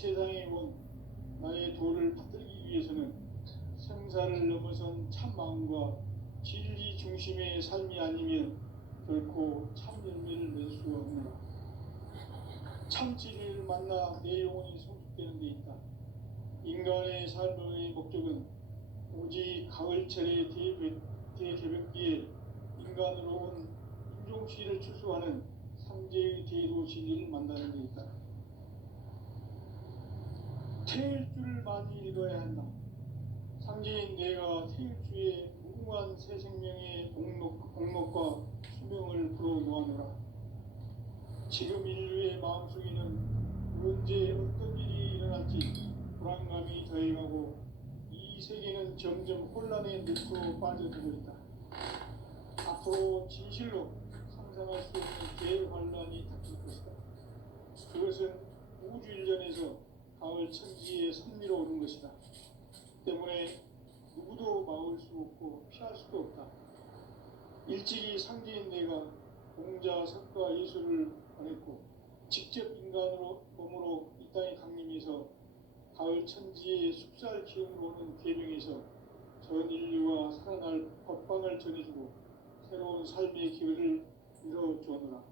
세상에 온 나의 도를 받들기 위해서는 생사를 넘어선 참 마음과 진리 중심의 삶이 아니면 결코 참 열매를 낼 수 없노라. 참 진리를 만나 내 영혼이 성숙되는 데 있다. 인간의 삶의 목적은 오직 가을철의 대개벽기에 인간으로 온 인종시를 추수하는 상제의 대도 진리를 만나는 데 있다. 태일주를 많이 읽어야 한다. 상제인 내가 태일주의 무궁한 새 생명의 공목과 수명을 불어놓아노라. 지금 인류의 마음속에는 언제 어떤 일이 일어날지 불안감이 더해가고 이 세계는 점점 혼란의 늪으로 빠져들고 있다. 앞으로 진실로 상상할 수 없는 대환란이 닥칠 것이다. 그것은 우주 일련에서 가을 천지의 선미로 오는 것이다. 때문에 누구도 막을 수 없고 피할 수도 없다. 일찍이 상제인 내가 공자, 석가, 예수를 보냈고 직접 인간으로 몸으로 이 땅에 강림해서 가을 천지의 숲살 기운으로 오는 계명에서 전 인류와 살아날 법방을 전해주고 새로운 삶의 기회를 이뤄주었노라.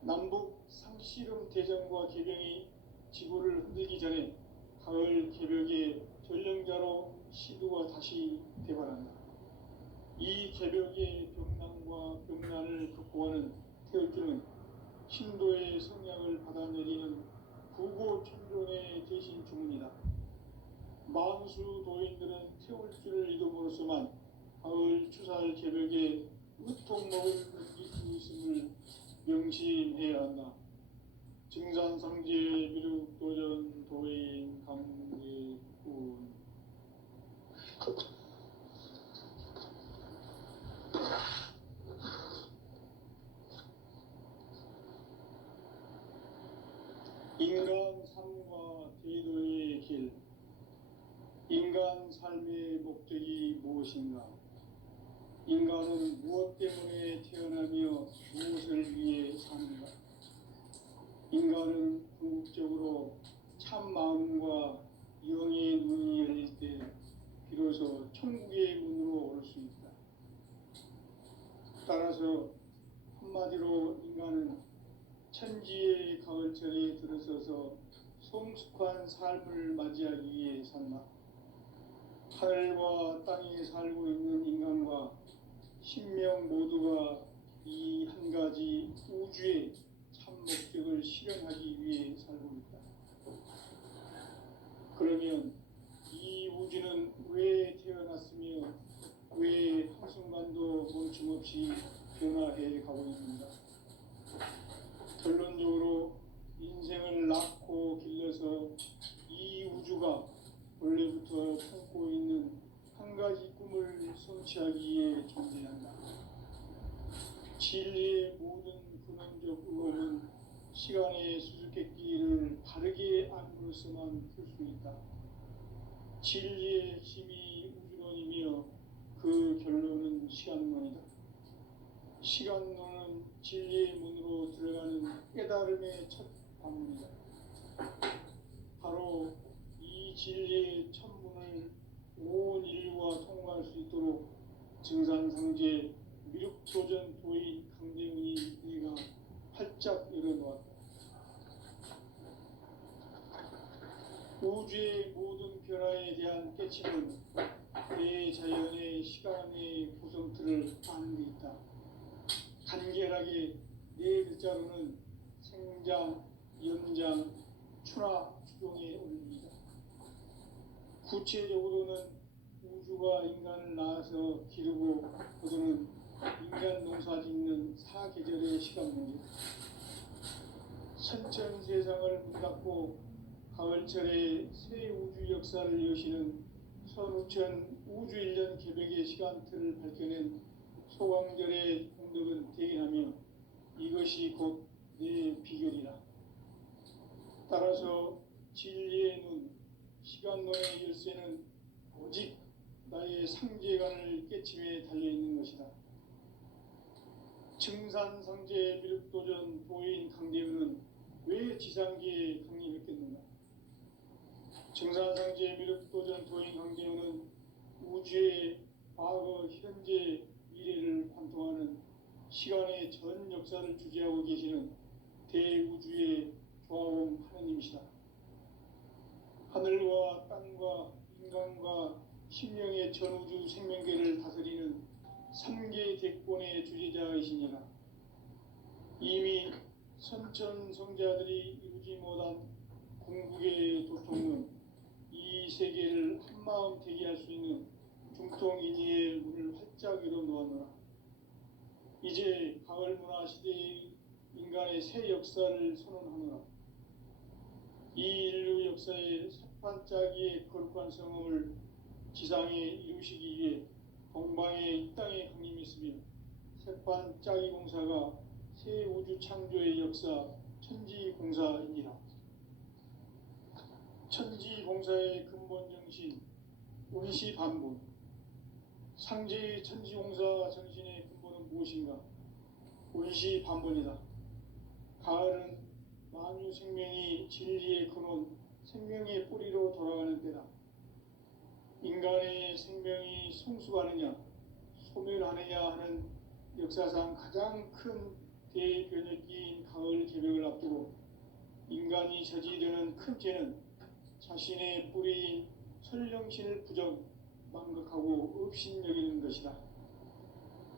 남북 상씨름 대전과 계병이 지구를 흔들기 전에 가을 개벽의 전령자로 시두가 다시 대발한다. 이 개벽의 병난과 병난을 극복하는 태울주는 신도의 성량을 받아내리는 구고천존의 대신 주문이다. 만수 도인들은 태울주를 이름으로서만 가을 추살 개벽에 으통목을 느낄 수 있음을 명심해야 한다. 증산상제 미륵도전 도인 강제군. 인간 삶과 대도의 길. 인간 삶의 목적이 무엇인가? 인간은 무엇 때문에 태어나며 무엇을 위해 사는가? 인간은 궁극적으로 참 마음과 영의 눈이 열릴 때 비로소 천국의 문으로 올 수 있다. 따라서 한마디로 인간은 천지의 가을철에 들어서서 성숙한 삶을 맞이하기 위해 산다. 하늘과 땅에 살고 있는 인간과 신명 모두가 이 한 가지 우주의 참 목적을 실현하기 위해 살고 있다. 그러면 이 우주는 왜 태어났으며 왜 한순간도 멈춤없이 변화해 가고 있는가? 결론적으로 인생을 낳고 길러서 이 우주가 원래부터 품고 있는 한 가지 꿈을 성취하기 위해 존재한다. 진리의 모든 근원적 의혹은 시간의 수수께끼를 바르게 안으로서만 풀 수 있다. 진리의 핵심이 우주론이며 그 결론은 시간론이다. 시간론은 진리의 문으로 들어가는 깨달음의 첫 방문이다. 바로 이 진리의 첫 문을 온 인류가 통과할 수 있도록 증산상제 미륵도전 도인 강대훈이 내가 활짝 열어놓았다. 우주의 모든 변화에 대한 깨침은 대자연의 시간의 구성틀을 아는 데 있다. 간결하게 네 글자로는 생장, 연장, 추나 추종에 올립니다. 구체적으로는 우주가 인간을 낳아서 기르고 거두는 인간 농사 짓는 사계절의 시간 문제. 선천 세상을 문 닫고 가을철에 새 우주 역사를 여시는 선우천 우주 1년 개벽의 시간틀을 밝혀낸 소광절의 공덕은 대견하며 이것이 곧 내 비결이라. 따라서 진리의 눈, 시간론의 열쇠는 오직 나의 상제관을 깨침에 달려있는 것이다. 증산상제 미륵도전 도인 강대훈은 왜 지상계에 강림했겠는가? 증산상제 미륵도전 도인 강대우는 우주의 과거, 현재, 미래를 관통하는 시간의 전 역사를 주재하고 계시는 대우주의 조화원 하느님이시다. 하늘과 땅과 인간과 신명의 전우주 생명계를 다스리는 삼계 대권의 주재자이시니라. 이미 선천성자들이 이루지 못한 궁극의 도통은 이 세계를 한마음 되게 할 수 있는 중통인의의 문을 활짝 열어 놓았노라. 이제 가을 문화 시대의 인간의 새 역사를 선언하노라. 이 인류 역사의 석판짜기의 거룩한 성음을 지상에 이루시기 위해 동방의 이 땅에 강림했으며 석판짜기 공사가 새 우주 창조의 역사 천지공사이니라. 천지공사의 근본 정신 운시반본. 상제의 천지공사 정신의 근본은 무엇인가? 운시반본이다. 가을은 만유 생명이 진리의 근원, 생명의 뿌리로 돌아가는 때다. 인간의 생명이 성숙하느냐, 소멸하느냐 하는 역사상 가장 큰 대변혁기인 가을 개벽을 앞두고 인간이 저지르는 큰 죄는 자신의 뿌리인 설령신을 부정, 망각하고 업신여기는 것이다.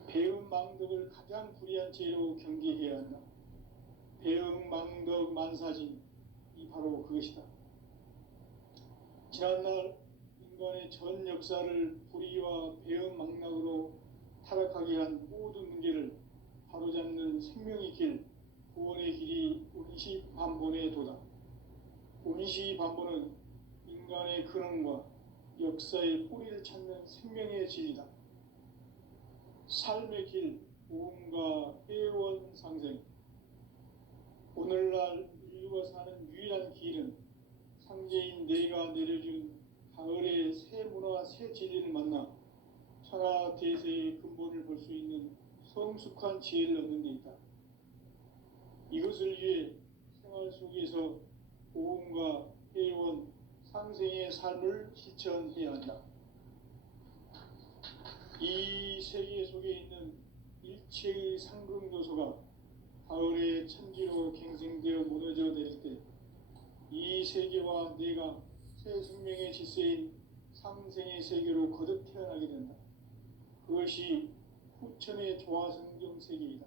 배은망덕을 가장 불의한 죄로 경계해야 한다. 배은망덕 만사진, 이 바로 그것이다. 지난날 인간의 전 역사를 불의와 배은망락으로 타락하게 한 모든 문제를 바로잡는 생명의 길, 구원의 길이 운시반본의 도다. 운시반본은 인간의 근원과 역사의 뿌리를 찾는 생명의 진리다. 삶의 길, 모험과 회원 상생. 오늘날 인류가 사는 유일한 길은 상제인 내가 내려준 가을의 새 문화, 새 진리를 만나 천하 대세의 근본을 볼 수 있는 성숙한 지혜를 얻는 데 있다. 이것을 위해 생활 속에서 모험과 회원, 상생의 삶을 실천해야 한다. 이 세계 속에 있는 일체의 상금 요소가 가을의 천지로 갱생되어 무너져 내릴 때 이 세계와 내가 새 생명의 질서인 상생의 세계로 거듭 태어나게 된다. 그것이 후천의 조화성경 세계이다.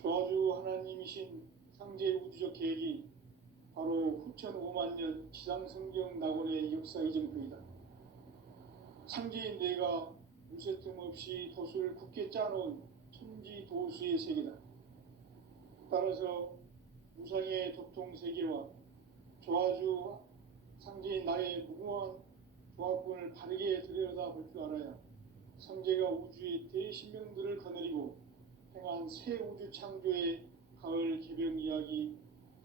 조화주 하나님이신 상제 우주적 계획이 바로 후천 5만 년 지상성경 낙원의 역사 이정표이다. 상제인 내가 무쇠틈 없이 도수를 굳게 짜놓은 천지도수의 세계다. 따라서 무상의 도통세계와 조화주 상제인 나의 무궁한 조합군을 바르게 들여다볼 줄 알아야 상제가 우주의 대신명들을 거느리고 행한 새 우주 창조의 가을 개벽 이야기,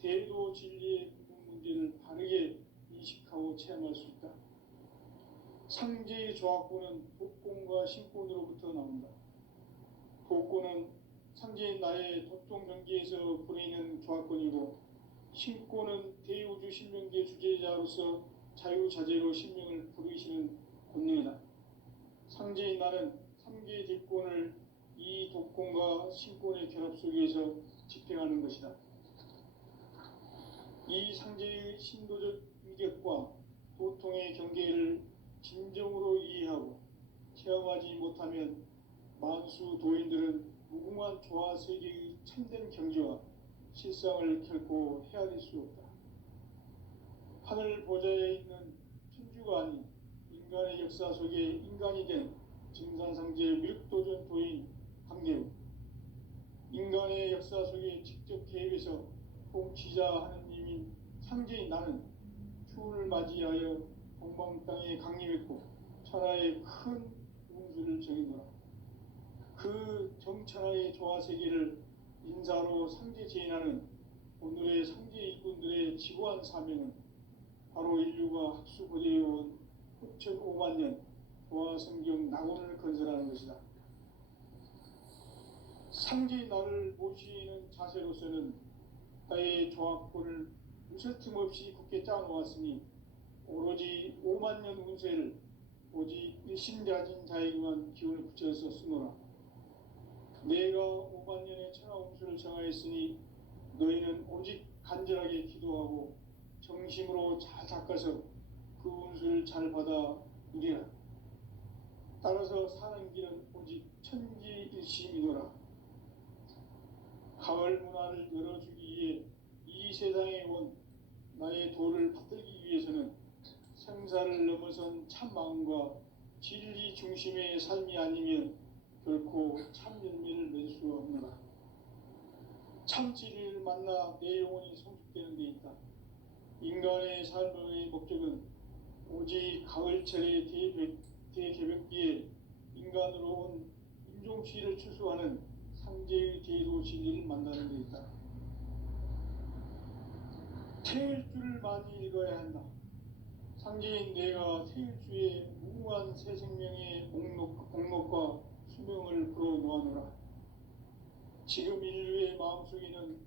대도 진리의 근본 문제를 바르게 인식하고 체험할 수 있다. 상제의 조합군은 독공과 신권으로부터 나온다. 독권은 상제인 나의 도통 경계에서 보내는 조합권이고, 신권은 대우주 신명계 주제자로서 자유자재로 신명을 부르시는 권능이다. 상제인 나는 3개 뒷권을 이 독권과 신권의 결합 속에서 집행하는 것이다. 이 상제의 신도적 인격과 도통의 경계를 진정으로 이해하고 체험하지 못하면 만수 도인들은 무궁한 조화 세계의 참된 경지와 실상을 결코 헤아릴 수 없다. 하늘 보좌에 있는 천주가 아닌 인간의 역사 속에 인간이 된 증산상제 미륵도전 도인 강대우. 인간의 역사 속에 직접 개입해서 통치자 하느님인 상제인 나는 추운을 맞이하여 동방 땅에 강림했고 천하의 큰 운수를 정해노라. 그 정천하의 조화세계를 인사로 상제 제인하는 오늘의 상제 일꾼들의 지고한 사명은 바로 인류가 학수고대해온 후천 5만 년 조화성경 낙원을 건설하는 것이다. 상제의 나를 모시는 자세로서는 나의 조합권을 무쇠틈 없이 굳게 짜놓았으니 오로지 5만 년 운세를 오직 일심가진 자에게만 기운을 붙여서 쓰노라. 내가 5만 년의 천하 운수를 정하였으니 너희는 오직 간절하게 기도하고 정심으로 잘 닦아서 그 운수를 잘 받아 누리라. 따라서 사는 길은 오직 천지일심이노라. 가을 문화를 열어주기 위해 이 세상에 온 나의 도를 받들기 위해서는 생사를 넘어선 참 마음과 진리 중심의 삶이 아니면 결코 참 열매를 맺을 수 없노라. 참 진리를 만나 내 영혼이 성숙되는 데 있다. 인간의 삶의 목적은 오직 가을철의 대개벽기에 인간으로 온 인종치를 추수하는 상제의 대도 진리를 만나는 데 있다. 태일주를 많이 읽어야 한다. 상제인 내가 태일주의 무궁한 새 생명의 목록과 수명을 불어놓아노라. 지금 인류의 마음속에는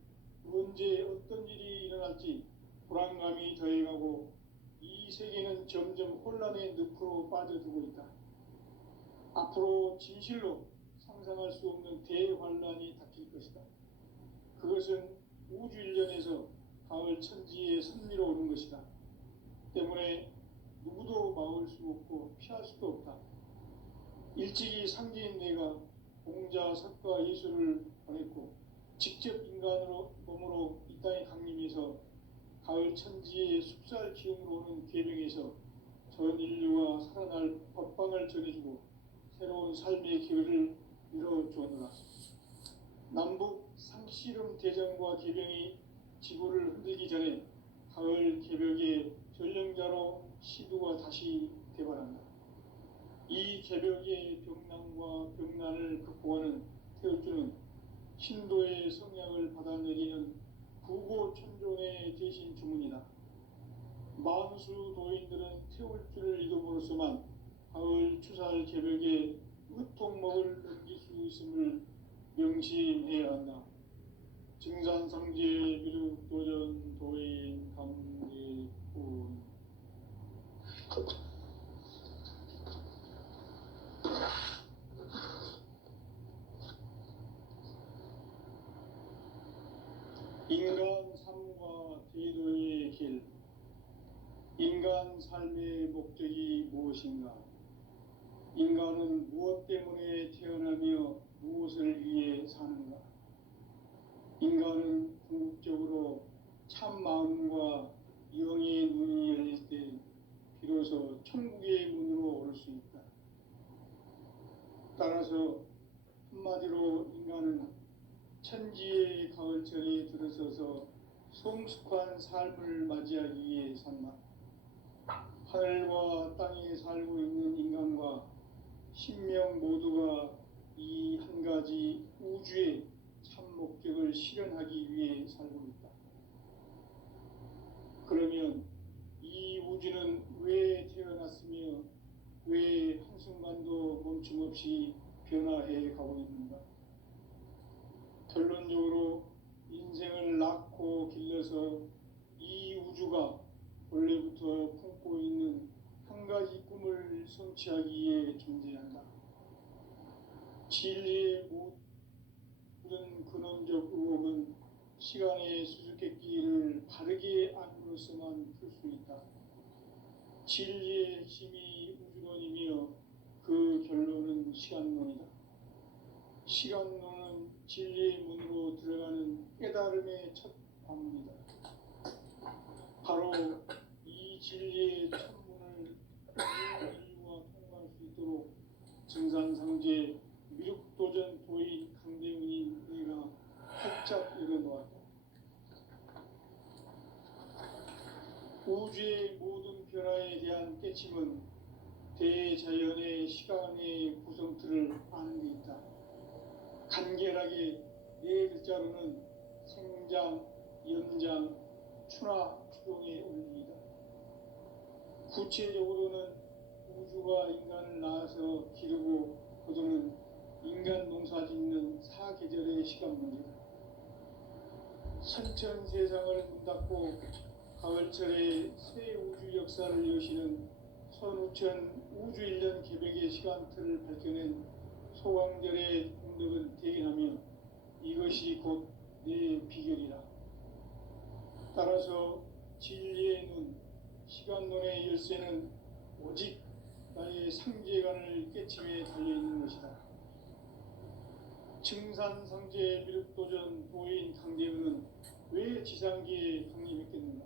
언제 어떤 일이 일어날지 불안감이 더해가고 이 세계는 점점 혼란의 늪으로 빠져들고 있다. 앞으로 진실로 상상할 수 없는 대환란이 닥칠 것이다. 그것은 우주 일련에서 가을 천지의 섭리로 오는 것이다. 때문에 누구도 막을 수 없고 피할 수도 없다. 일찍이 상제인 내가 공자, 석가, 예수를 보냈고 직접 인간으로 몸으로 이 땅에 강림해서 가을 천지의 숲살 기운으로 오는 계명에서 전 인류가 살아날 법방을 전해주고 새로운 삶의 기회를 열어주었노라. 남북 상씨름 대전과 계병이 지구를 흔들기 전에 가을 개벽의 전령자로 시두가 다시 개발한다. 이 개벽의 병난과 병난을 극복하는 태울주는 신도의 성향을 받아내리는 구고천존의 대신 주문이다. 만수 도인들은 태울주를 이름으로서만 가을 추살 개벽에 으통목을 넘길 수 있음을 명심해야 한다. 증산상제 미륵도전 도인 감리꾼. 인간 삶과 대도의 길. 인간 삶의 목적이 무엇인가? 인간은 무엇 때문에 태어나며 무엇을 위해 사는가? 인간은 궁극적으로 참 마음과 영의 눈이 열릴 때 비로소 천국의 문으로 오를 수 있다. 따라서 한마디로 인간은 천지의 가을철에 들어서서 성숙한 삶을 맞이하기 위해 산다. 하늘과 땅에 살고 있는 인간과 신명 모두가 이 한 가지 우주의 참 목적을 실현하기 위해 살고 있다. 그러면 이 우주는 왜 태어났으며 왜 한순간도 멈춤없이 변화해 가고 있는가? 결론적으로 인생을 낳고 길러서 이 우주가 원래부터 품고 있는 한 가지 꿈을 성취하기 위해 존재한다. 진리의 모든 근원적 의혹은 시간의 수수께끼를 바르게 안으로서만 풀 수 있다. 진리의 핵심이 우주론이며 그 결론은 시간론이다. 시간론은 진리의 문으로 들어가는 깨달음의 첫 관문이다. 바로 이 진리의 첫 문을 인류가 통과할 수 있도록 증산상제 미륵도전 도인 강대훈이 내가 활짝 열어놓았다. 우주의 모든 변화에 대한 깨침은 대자연의 시간의 구성틀을 아는 데 있다. 간결하게 네 글자로는 생장, 연장, 추나 추동의 원리이다. 구체적으로는 우주가 인간을 낳아서 기르고 거두는 인간 농사 짓는 사계절의 시간 문제다. 선천 세상을 문 닫고 가을철에 새 우주 역사를 여시는 선우천 우주 1년 개벽의 시간틀을 밝혀낸 소광절의 공덕은 대견하며 이것이 곧 내 비결이라. 따라서 진리의 눈, 시간론의 열쇠는 오직 나의 상제관을 깨침에 달려있는 것이다. 증산상제 미륵도전 도인 강대은은 왜 지상기에 강림했겠는가?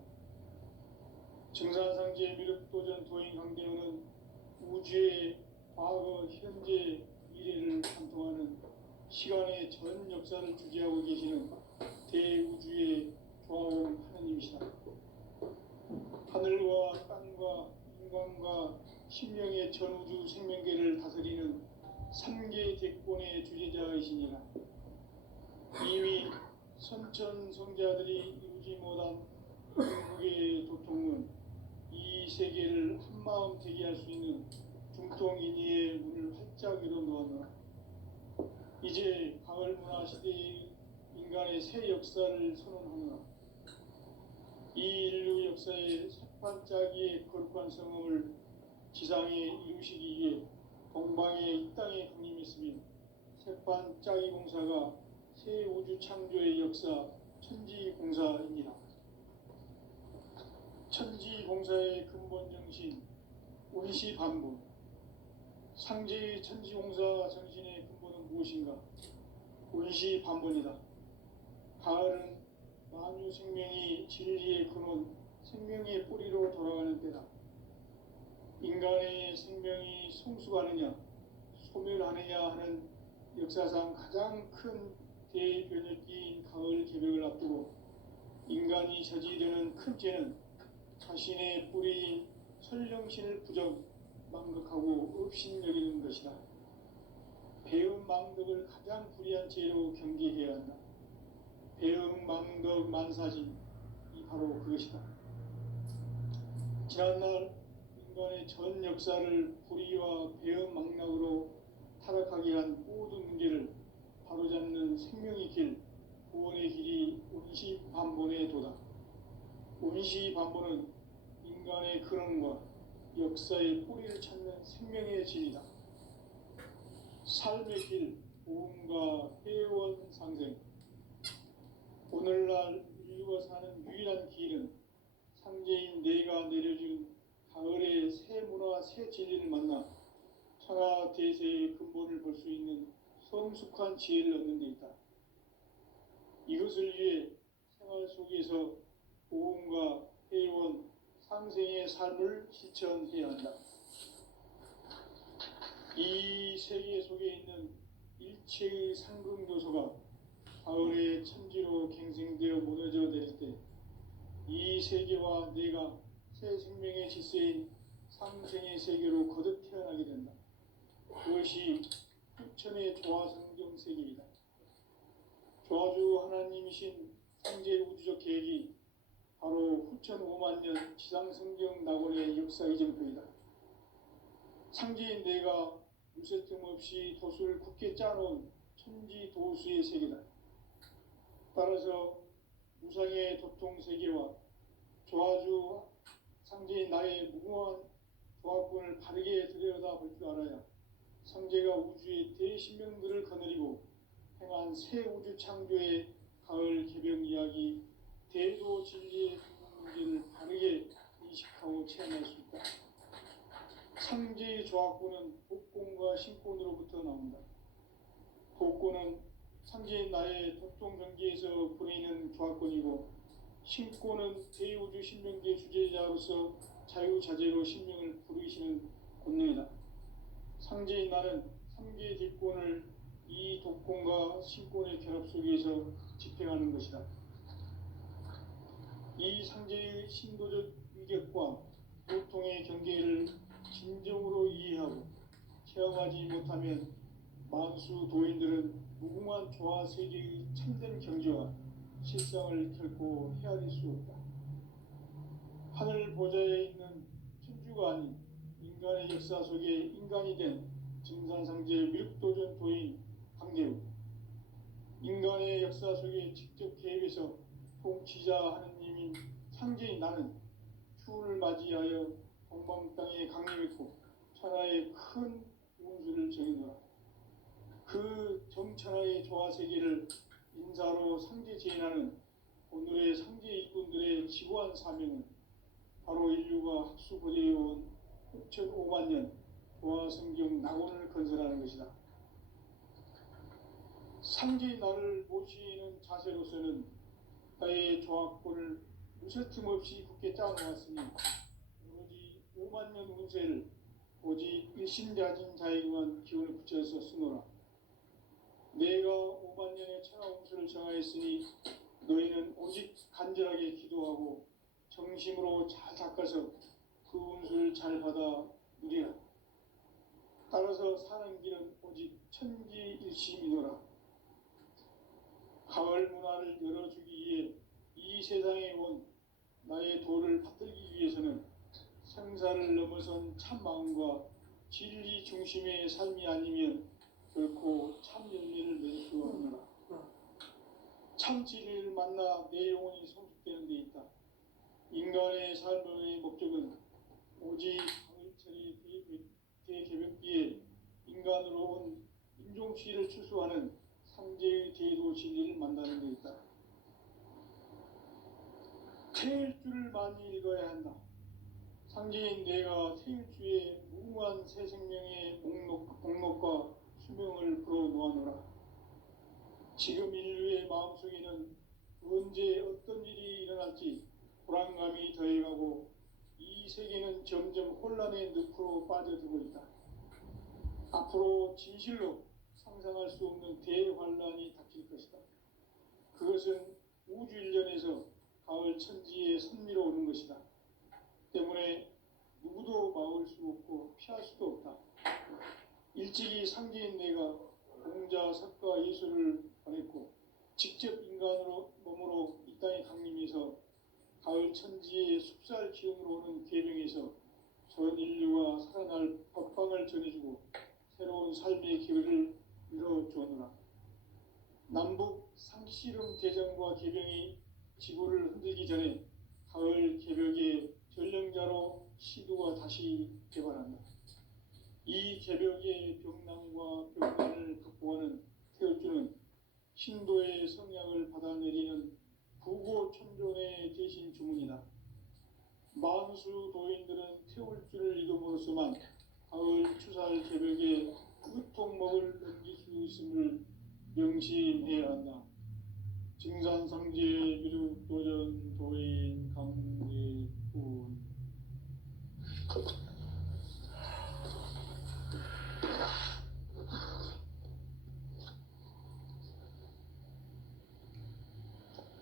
증산상제 미륵도전 도인 강대은은 우주의 과거, 현재, 미래를 관통하는 시간의 전 역사를 주재하고 계시는 대우주의 조화원 하느님이시다. 하늘과 땅과 인간과 심령의 전우주 생명계를 다스리는 삼계 대권의 주재자이시니라. 이미 선천성자들이 이루지 못한 중국의 도통은 이 세계를 한마음 되게 할 수 있는 중통인의의 문을 활짝 열어놓았노라. 이제 가을 문화 시대의 인간의 새 역사를 선언하노라. 이 인류 역사의 석판짜기의 거룩한 성음을 지상에 이루시기 위해 동방의 이 땅에 강림했으며 석판짜기 공사가 새 우주 창조의 역사 천지공사입니다. 천지공사의 근본 정신 운시반분. 상제의 천지공사 정신의 근본은 무엇인가? 운시반분이다. 가을은 만유 생명이 진리의 근원, 생명의 뿌리로 돌아가는 때다. 인간의 생명이 성숙하느냐, 소멸하느냐 하는 역사상 가장 큰 대변혁기인 가을 개벽을 앞두고 인간이 저지르는 큰 죄는 자신의 뿌리인 설령신을 부정, 망극하고 업신여기는 것이다. 배음 망덕을 가장 불의한 죄로 경계해야 한다. 배음 망덕 만사진, 이 바로 그것이다. 지난날 인간의 전 역사를 불의와 배음 망락으로 타락하게 한 모든 문제를 바로잡는 생명의 길, 구원의 길이 운시반본의 도다. 운시반본은 인간의 근원과 역사의 뿌리를 찾는 생명의 진리다. 삶의 길, 보험과 회원 상생. 오늘날 인류가 사는 유일한 길은 상제인 내가 내려준 가을의 새 문화, 새 진리를 만나 천하 대세의 근본을 볼 수 있는 성숙한 지혜를 얻는 데 있다. 이것을 위해 생활 속에서 보험과 회원, 상생의 삶을 실천해야 한다. 이 세계 속에 있는 일체의 상극 요소가 가을의 천지로 갱생되어 무너져 내릴 때 이 세계와 내가 새 생명의 질서인 상생의 세계로 거듭 태어나게 된다. 그것이 후천의 조화성경 세계이다. 조화주 하나님이신 상제 우주적 계획이 바로 후천 5만 년 지상성경 낙원의 역사 이정표이다. 상제인 내가 무쇠 틈 없이 도수를 굳게 짜놓은 천지 도수의 세계다. 따라서 무상의 도통 세계와 조화주 상제인 나의 무궁한 조화권을 바르게 들여다볼 줄 알아야 상제가 우주의 대신명들을 거느리고 행한 새 우주 창조의 가을 개벽 이야기, 대도 진리의 문제를 바르게 인식하고 체험할 수 있다. 상제의 조화권은 복권과 신권으로부터 나온다. 복권은 상제인 나의 도통 경계에서 보내는 조화권이고, 신권은 대우주 신명계 주제자로서 자유자재로 신명을 부르시는 권능이다. 상제인 나는 3개 뒷권을 이 독권과 신권의 결합 속에서 집행하는 것이다. 이 상제의 신도적 위격과 보통의 경계를 진정으로 이해하고 체험하지 못하면 만수 도인들은 무궁한 조화 세계의 참된 경지와 실상을 결코 헤아릴 수 없다. 하늘 보좌에 있는 천주가 아닌 인간의 역사 속에 인간이 된 증산상제 미륵도전 도인 강대우, 인간의 역사 속에 직접 개입해서 통치자 하느님인 상제인 나는 추운을 맞이하여 동방 땅에 강림했고 천하의 큰 운수를 정해노라. 그 정천하의 조화세계를 인사로 상제 제인하는 오늘의 상제 일꾼들의 지고한 사명은 바로 인류가 학수고대해온 6,500만 년 조화성경 낙원을 건설하는 것이다. 상제의 나를 모시는 자세로서는 나의 조합권을 무쇠틈 없이 굳게 짜놓았으니 오로지 5만 년 운세를 오직 일심자진 자에게만 기운을 붙여서 쓰노라. 내가 5만 년의 천하 운수를 정하였으니 너희는 오직 간절하게 기도하고 정심으로 잘 닦아서 그 운수를 잘 받아 누리라. 따라서 사는 길은 오직 천지일심이노라. 가을 문화를 열어주기 위해 이 세상에 온 나의 도를 받들기 위해서는 생사를 넘어선 참 마음과 진리 중심의 삶이 아니면 결코 참 열매를 맺을 수 없노라. 참 진리를 만나 내 영혼이 성숙되는 데 있다. 인간의 삶의 목적은 오직 가을철이 대개벽기에 인간으로 온 인종시를 추수하는 상제의 대도 진리를 만나는 데 있다. 태일주를 많이 읽어야 한다. 상제인 내가 태일주의 무궁한 새 생명의 목록과 수명을 불어놓아노라. 지금 인류의 마음속에는 언제 어떤 일이 일어날지 불안감이 더해가고 이 세계는 점점 혼란의 늪으로 빠져들고 있다. 앞으로 진실로 상상할 수 없는 대환란이 닥칠 것이다. 그것은 우주 일련에서 가을 천지에 선미로 오는 것이다. 때문에 누구도 막을 수 없고 피할 수도 없다. 일찍이 상제인 내가 공자, 석가, 예수를 보냈고 직접 인간으로 몸으로 이 땅에 강림해서 가을 천지의 숲살 기운으로 오는 계명에서 전 인류가 살아날 법방을 전해주고 새로운 삶의 기회를 이뤄주었노라. 남북 상씨름 대전과 계병이 지구를 흔들기 전에 가을 개벽의 전령자로 시도가 다시 개발한다. 이 개벽의 병난과 병난을 극복하는 태울주는 신도의 성향을 받아내리는 부고천존의 대신 주문이다. 만수 도인들은 태울주를 이름으로서만 가을 추살 개벽의 끝통목을 넘길 수 있음을 명심해야 한다. 증산상제 미륵도전 도인 강대군.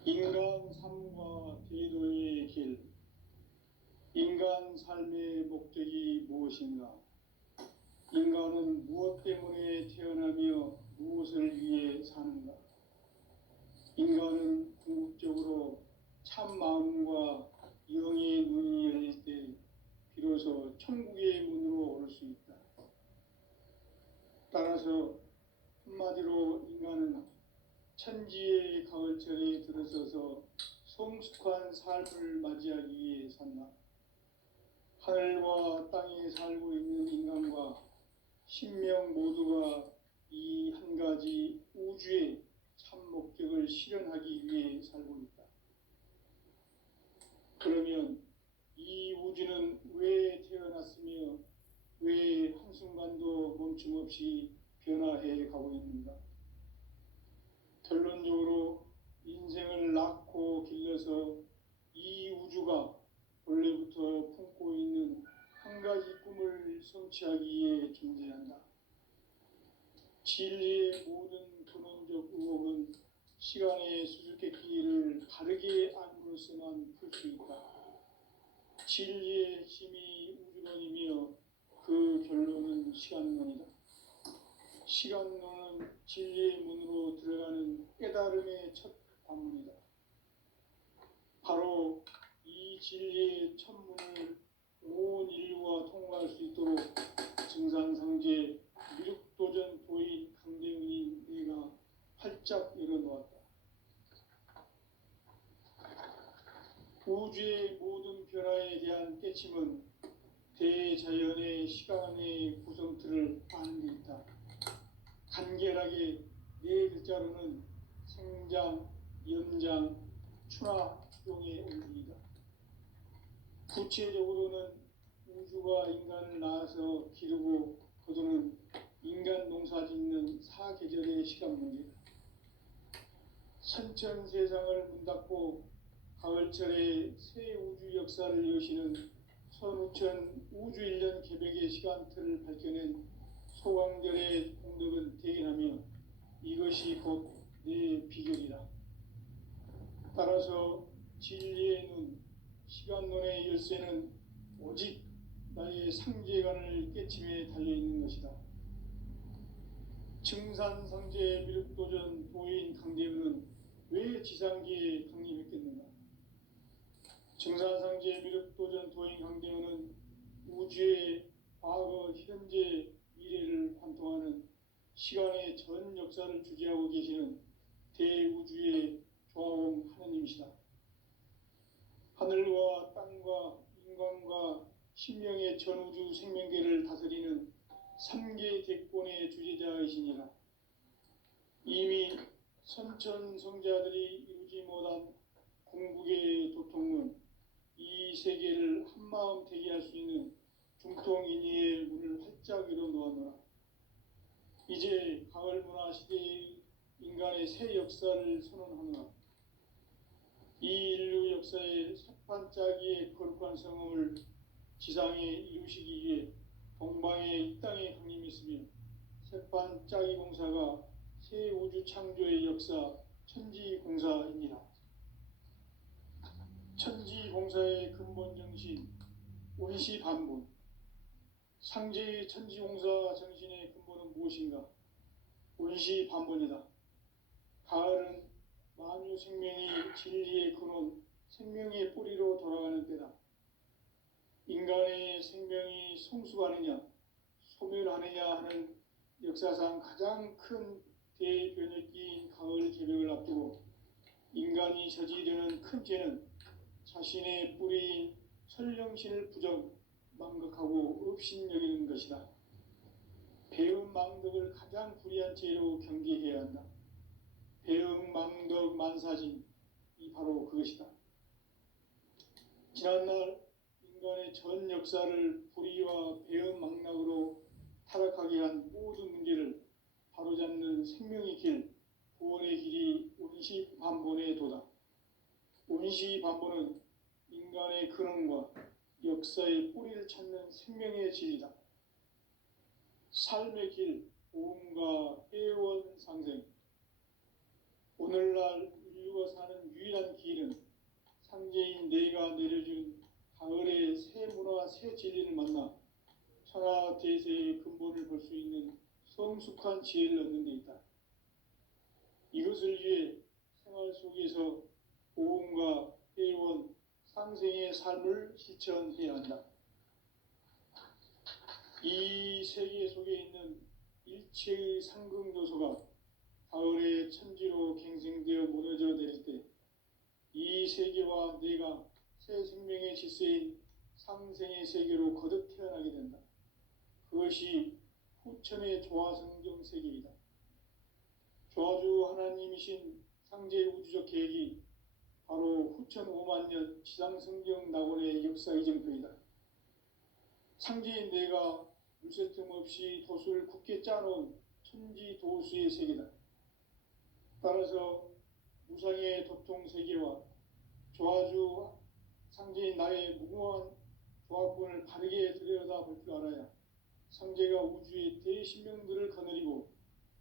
인간 삶과 대도의 길. 인간 삶의 목적이 무엇인가? 인간은 무엇 때문에 태어나며 무엇을 위해 사는가? 인간은 궁극적으로 참 마음과 영의 눈이 열릴 때 비로소 천국의 문으로 오를 수 있다. 따라서 한마디로 인간은 천지의 가을철에 들어서서 성숙한 삶을 맞이하기 위해 산다. 하늘과 땅에 살고 있는 인간과 신명 모두가 이 한 가지 우주의 참 목적을 실현하기 위해 살고 있다. 그러면 이 우주는 왜 태어났으며 왜 한순간도 멈춤없이 변화해 가고 있는가? 결론적으로 인생을 낳고 길러서 이 우주가 원래부터 품고 있는 한 가지 꿈을 성취하기 위해 존재한다. 진리의 모든 근원적 의혹은 시간의 수수께끼를 바르게 알므로서만 풀 수 있다. 진리의 힘이 우주론이며 그 결론은 시간론이다. 시간론은 진리의 문으로 들어가는 깨달음의 첫 관문이다. 바로 이 진리의 첫 문을 온 인류가 통과할 수 있도록 증산상제 미륵도전 도인 강대훈이 내가 활짝 열어놓았다. 우주의 모든 변화에 대한 깨침은 대자연의 시간의 구성틀을 아는 데 있다. 간결하게 네 글자로는 생장, 연장, 추나 추동의 원리이다. 구체적으로는 우주가 인간을 낳아서 기르고 거두는 인간 농사 짓는 사계절의 시간 문제다. 선천 세상을 문 닫고 가을철에 새 우주 역사를 여시는 선우천 우주 1년 개백의 시간틀을 밝혀낸 소광절의 공덕은 대견하며 이것이 곧 내 비결이다. 따라서 진리의 눈, 시간론의 열쇠는 오직 나의 상제관을 깨침에 달려있는 것이다. 증산상제 미륵도전 도인 강대우는 왜 지상기에 강림했겠는가? 증산상제 미륵도전 도인 강대우는 우주의 과거, 현재, 미래를 관통하는 시간의 전 역사를 주재하고 계시는 대우주의 조화원 하느님이시다. 하늘과 땅과 인간과 신명의 전우주 생명계를 다스리는 3계 대권의 주재자이시니라. 이미 선천성자들이 이루지 못한 궁극의 도통은 이 세계를 한마음 되게 할 수 있는 중통인의의 문을 활짝 열어 놓았노라. 이제 가을 문화 시대의 인간의 새 역사를 선언하노라. 이 인류 역사의 석판짜기의 거룩한 성음을 지상에 이루시기 위해 동방에 이 땅에 강림했으며 석판짜기 공사가 새 우주 창조의 역사 천지공사입니다. 천지공사의 근본 정신 원시반분. 상제의 천지공사 정신의 근본은 무엇인가? 원시반본이다. 가을은 만유 생명이 진리의 근원, 생명의 뿌리로 돌아가는 때다. 인간의 생명이 성숙하느냐, 소멸하느냐 하는 역사상 가장 큰 대변혁기인 가을 개벽을 앞두고 인간이 저지르는 큰 죄는 자신의 뿌리인 설령신을 부정, 망각하고 업신여기는 것이다. 배음 망덕을 가장 불의한 죄로 경계해야 한다. 배음 망덕 만사진, 이 바로 그것이다. 지난날 인간의 전 역사를 불의와 배음 망락으로 타락하게 한 모든 문제를 바로잡는 생명의 길, 구원의 길이 원시반본의 도다. 원시반본은 인간의 근원과 역사의 뿌리를 찾는 생명의 진리다. 삶의 길, 보험과 회원 상생. 오늘날 인류가 사는 유일한 길은 상제인 내가 내려준 가을의 새 문화, 새 진리를 만나 천하 대세의 근본을 볼 수 있는 성숙한 지혜를 얻는 데 있다. 이것을 위해 생활 속에서 보험과 회원, 상생의 삶을 실천해야 한다. 이 세계 속에 있는 일체의 상극 요소가 가을의 천지로 갱생되어 무너져 내릴 때 이 세계와 내가 새 생명의 질서인 상생의 세계로 거듭 태어나게 된다. 그것이 후천의 조화성경 세계이다. 조화주 하나님이신 상제 우주적 계획이 바로 후천 5만년 지상성경 낙원의 역사 이정표이다. 상제인 내가 물새 틈 없이 도수를 굳게 짜놓은 천지 도수의 세계다. 따라서 무상의 도통 세계와 조화주 상제인 나의 무궁한 조합군을 바르게 들여다볼 줄 알아야 상제가 우주의 대신명들을 거느리고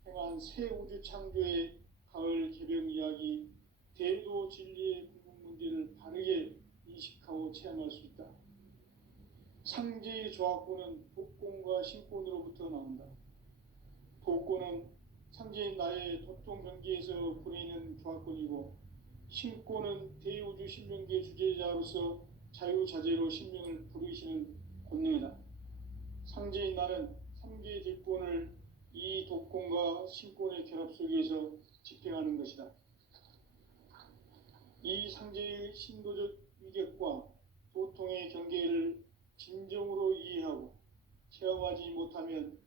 행한 새 우주 창조의 가을 개벽 이야기, 대도 진리의 궁극 문제를 바르게 인식하고 체험할 수 있다. 상제의 조합군은 독공과 신권으로부터 나온다. 독권은 상제인 나의 도통 경계에서 보내는 조합권이고, 신권은 대우주 신명계 주제자로서 자유자재로 신명을 부르시는 권능이다. 상제인 나는 3계 대권을 이 독권과 신권의 결합 속에서 집행하는 것이다. 이 상제의 신도적 위격과 도통의 경계를 진정으로 이해하고 체험하지 못하면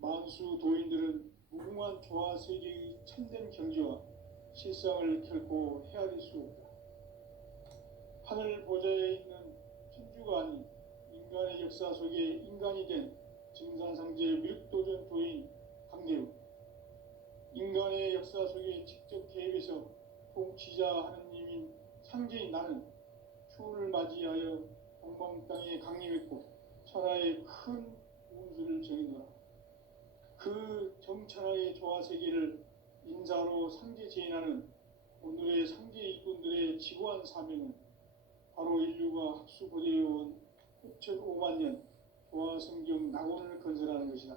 만수 도인들은 무궁한 조화 세계의 참된 경지와 실상을 결코 헤아릴 수 없다. 하늘 보좌에 있는 천주가 아닌 인간의 역사 속에 인간이 된 증산상제 위륵도전 도인 강대우, 인간의 역사 속에 직접 개입해서 통치자 하느님인 상제인 나는 추운을 맞이하여 동방 땅에 강림했고 천하의 큰 운수를 정해노라. 그 정천하의 조화세계를 인사로 상제 제인하는 오늘의 상제 일꾼들의 지고한 사명은 바로 인류가 학수고대해온 6,500만 년 조화성경 낙원을 건설하는 것이다.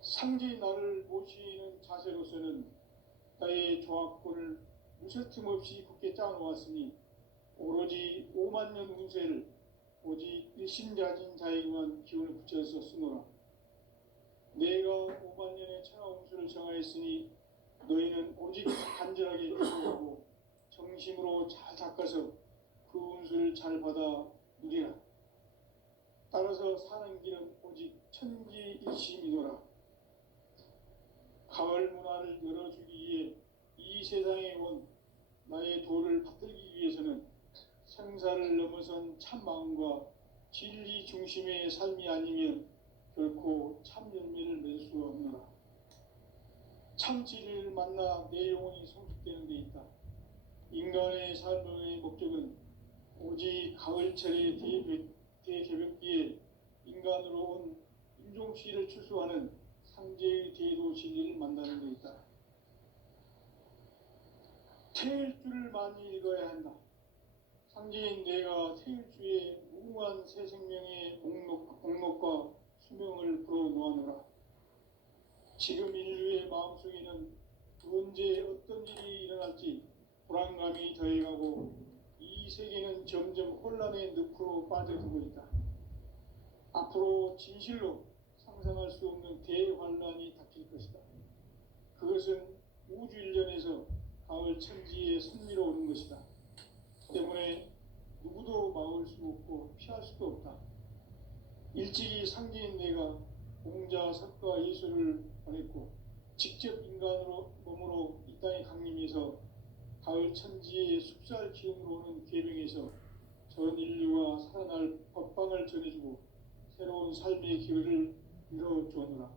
상제인 나를 모시는 자세로서는 나의 조합권을 무쇠 틈 없이 굳게 짜놓았으니 오로지 5만 년 운세를 오직 일심자진 자에게만 기운을 붙여서 쓰노라. 내가 5만 년의 천하 운수를 정하였으니 너희는 오직 간절하게 기도하고 정심으로 잘 닦아서 그 운수를 잘 받아 누리라. 따라서 사는 길은 오직 천지일심이노라. 가을 문화를 열어주기 위해 이 세상에 온 나의 도를 받들기 위해서는 생사를 넘어선 참 마음과 진리 중심의 삶이 아니면 결코 참 열매를 맺을 수가 없노라. 참 진리를 만나 내 영혼이 성숙되는 데 있다. 인간의 삶의 목적은 오직 가을철의 대개벽기에 인간으로 온 인종시를 추수하는 상제의 대도 진리를 만나는 데 있다. 태일주를 많이 읽어야 한다. 상제인 내가 태일주의 무궁한 새 생명의 목록과 수명을 불어놓아노라. 지금 인류의 마음속에는 언제 어떤 일이 일어날지 불안감이 더해가고 이 세계는 점점 혼란의 늪으로 빠져들고 있다. 앞으로 진실로 상상할 수 없는 대환란이 닥칠 것이다. 그것은 우주 일련에서 가을 천지의 섭리로 오는 것이다. 때문에 누구도 막을 수 없고 피할 수도 없다. 일찍이 상제인 내가 공자, 석가, 예수를 보냈고 직접 인간으로 몸으로 이 땅에 강림해서 가을 천지의 숲살 기운으로 오는 계명에서 전 인류가 살아날 법방을 전해주고 새로운 삶의 기회를 이뤄주었노라.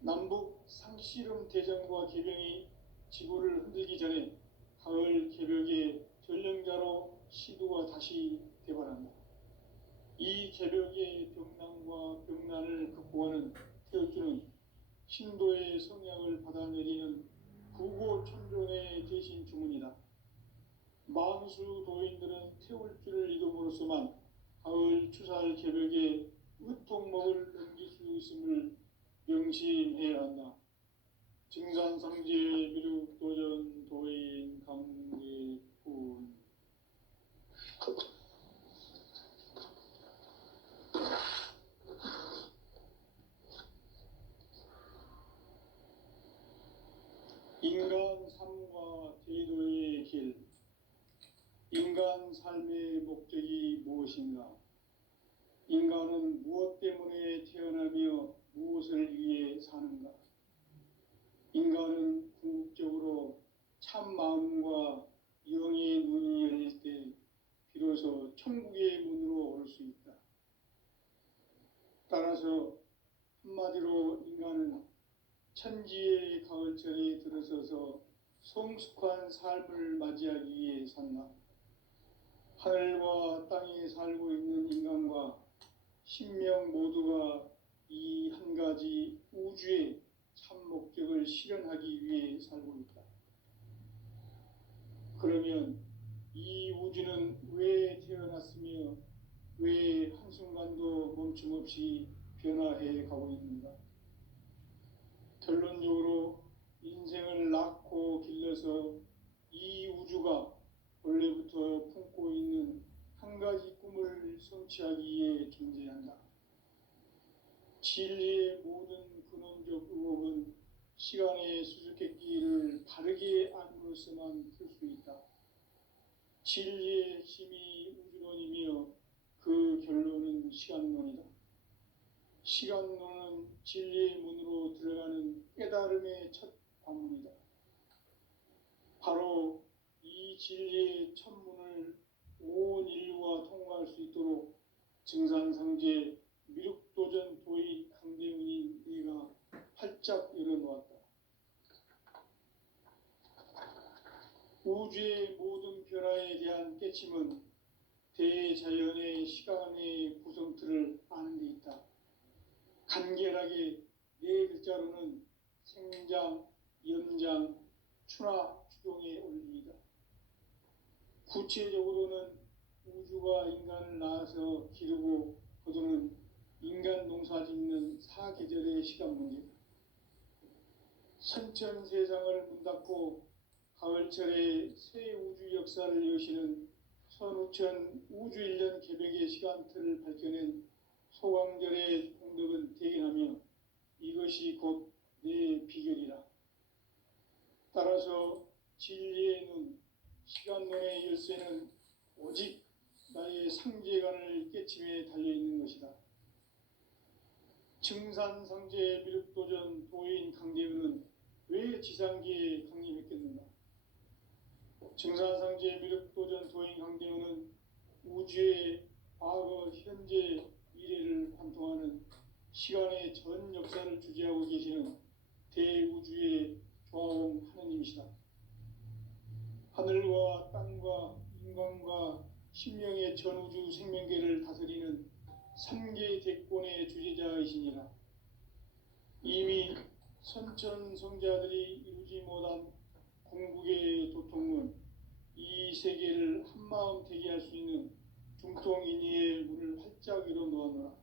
남북 상씨름 대전과 개병이 지구를 흔들기 전에 가을 개벽의 전령자로 시두가 다시 개발한다. 이 개벽의 병난과 병난을 극복하는 태울주는 신도의 성향을 받아내리는 구고천존의 대신 주문이다. 만수 도인들은 태울주를 이름으로서만 가을 추살 개벽에 으통목을 넘길 수 있음을 명심해야 한다. 증산상제 미륵도전 도인 강대훈. 인간 삶과 제도의 길. 인간 삶의 목적이 무엇인가? 인간은 무엇 때문에 태어나며 무엇을 위해 사는가? 인간은 궁극적으로 참 마음과 영의 눈이 열릴 때 비로소 천국의 문으로 올 수 있다. 따라서 한마디로 인간은 천지의 가을철에 들어서서 성숙한 삶을 맞이하기 위해 산다. 하늘과 땅에 살고 있는 인간과 신명 모두가 이 한 가지 우주의 참 목적을 실현하기 위해 살고 있다. 그러면 이 우주는 왜 태어났으며 왜 한순간도 멈춤없이 변화해 가고 있는가? 결론적으로 인생을 낳고 길러서 이 우주가 원래부터 품고 있는 한 가지 꿈을 성취하기 위해 존재한다. 진리의 모든 근원적 의혹은 시간의 수수께끼를 바르게 안으로서만 풀 수 있다. 진리의 핵심이 우주론이며 그 결론은 시간론이다. 시간론은 진리의 문으로 들어가는 깨달음의 첫 관문이다. 바로 이 진리의 첫 문을 온 인류가 통과할 수 있도록 증산상제 미륵도전 도의 강대훈인 네가 활짝 열어놓았다. 우주의 모든 변화에 대한 깨침은 대자연의 시간의 구성틀을 아는 데 있다. 간결하게 네 글자로는 생장, 연장, 추나 추동의 원리이다. 구체적으로는 우주가 인간을 낳아서 기르고 거두는 인간 농사 짓는 사계절의 시간 문제다. 선천세상을 문닫고 가을철에 새 우주 역사를 여시는 선우천 우주일년 개벽의 시간틀을 밝혀낸 소광절의 공덕은 대견하며 이것이 곧 내 비결이라. 따라서 진리의 눈, 시간론의 열쇠는 오직 나의 상제관을 깨침에 달려있는 것이다. 증산상제 미륵도전 도인 강대훈은 왜 지상계에 강림했겠는가? 증산상제 미륵도전 도인 강대훈은 우주의 과거, 현재, 미래를 관통하는 시간의 전 역사를 주재하고 계시는 대우주의 조화홍 하느님이시다. 하늘과 땅과 인간과 신명의 전우주 생명계를 다스리는 삼계 대권의 주재자이시니라. 이미 선천성자들이 이루지 못한 궁극의 도통문, 이 세계를 한마음 되게 할 수 있는 중통인의의 문을 활짝 열어놓았노라.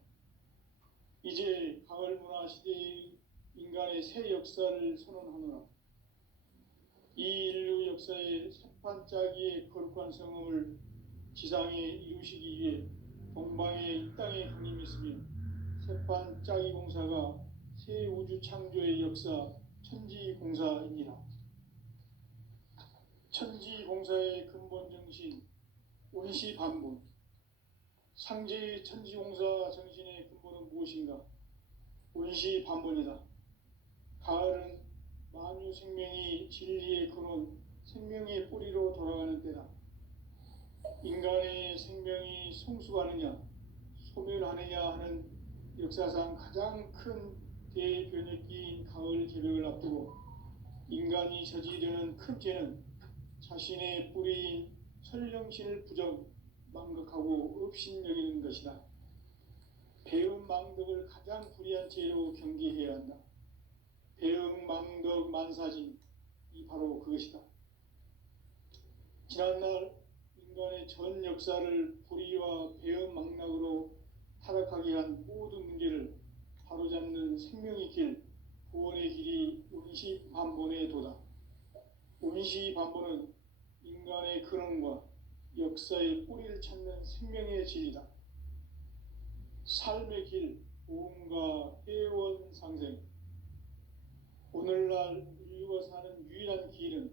이제 가을 문화 시대의 인간의 새 역사를 선언하노라. 이 인류 역사의 새판짜기의 거룩한 성음을 지상에 이루시기 위해 동방의 이 땅에 강림했으며 새판짜기 공사가 새 우주 창조의 역사 천지공사이니라. 천지공사의 근본 정신 원시반본, 상제의 천지공사 정신의 근본은 무엇인가? 원시반본이다. 가을은 만유 생명이 진리의 근원, 생명의 뿌리로 돌아가는 때다. 인간의 생명이 성숙하느냐, 소멸하느냐 하는 역사상 가장 큰 대변혁기인 가을 개벽을 앞두고 인간이 저지르는 큰 죄는 자신의 뿌리인 설령신을 부정, 망각하고 업신여기는 것이다. 배음 망덕을 가장 불의한 죄로 경계해야 한다. 배음 망덕 만사진, 이 바로 그것이다. 지난날 인간의 전 역사를 불의와 배음 망락으로 타락하게 한 모든 문제를 바로잡는 생명의 길, 구원의 길이 원시반본의 도다. 원시반본은 인간의 근원과 역사의 뿌리를 찾는 생명의 진리다. 삶의 길, 보험과 회원 상생. 오늘날 인류가 사는 유일한 길은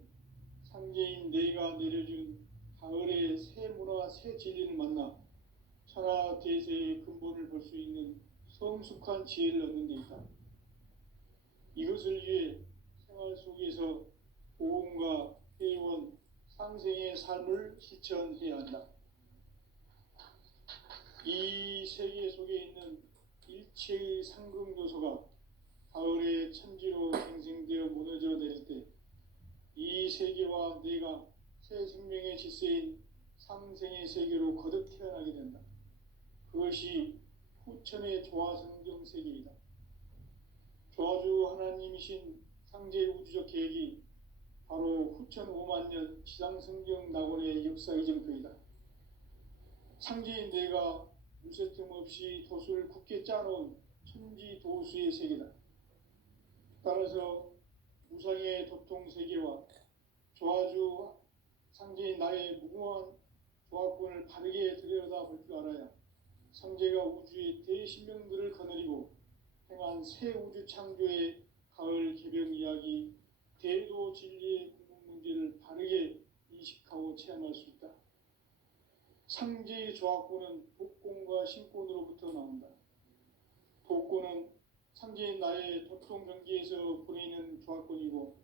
상제인 내가 내려준 가을의 새 문화, 새 진리를 만나 천하 대세의 근본을 볼 수 있는 성숙한 지혜를 얻는 데 있다. 이것을 위해 생활 속에서 보험과 회원, 상생의 삶을 실천해야 한다. 이 세계 속에 있는 일체의 상금 요소가 가을의 천지로 생생되어 무너져 내릴 때 이 세계와 내가 새 생명의 질서인 상생의 세계로 거듭 태어나게 된다. 그것이 후천의 조화성경 세계이다. 조화주 하나님이신 상제 우주적 계획이 바로 후천 5만년 지상성경 낙원의 역사 이정표이다. 상제인 내가 무쇠틈 없이 도수를 굳게 짜놓은 천지 도수의 세계다. 따라서 무상의 도통 세계와 조화주 상제인 나의 무궁한 조화권을 바르게 들여다볼 줄 알아야 상제가 우주의 대신명들을 거느리고 행한 새 우주 창조의 가을 개벽 이야기, 대도 진리의 궁극 문제를 바르게 인식하고 체험할 수 있다. 상제의 조합권은 독권과 신권으로부터 나온다. 독권은 상제의 나의 독종 경기에서 보내는 조합권이고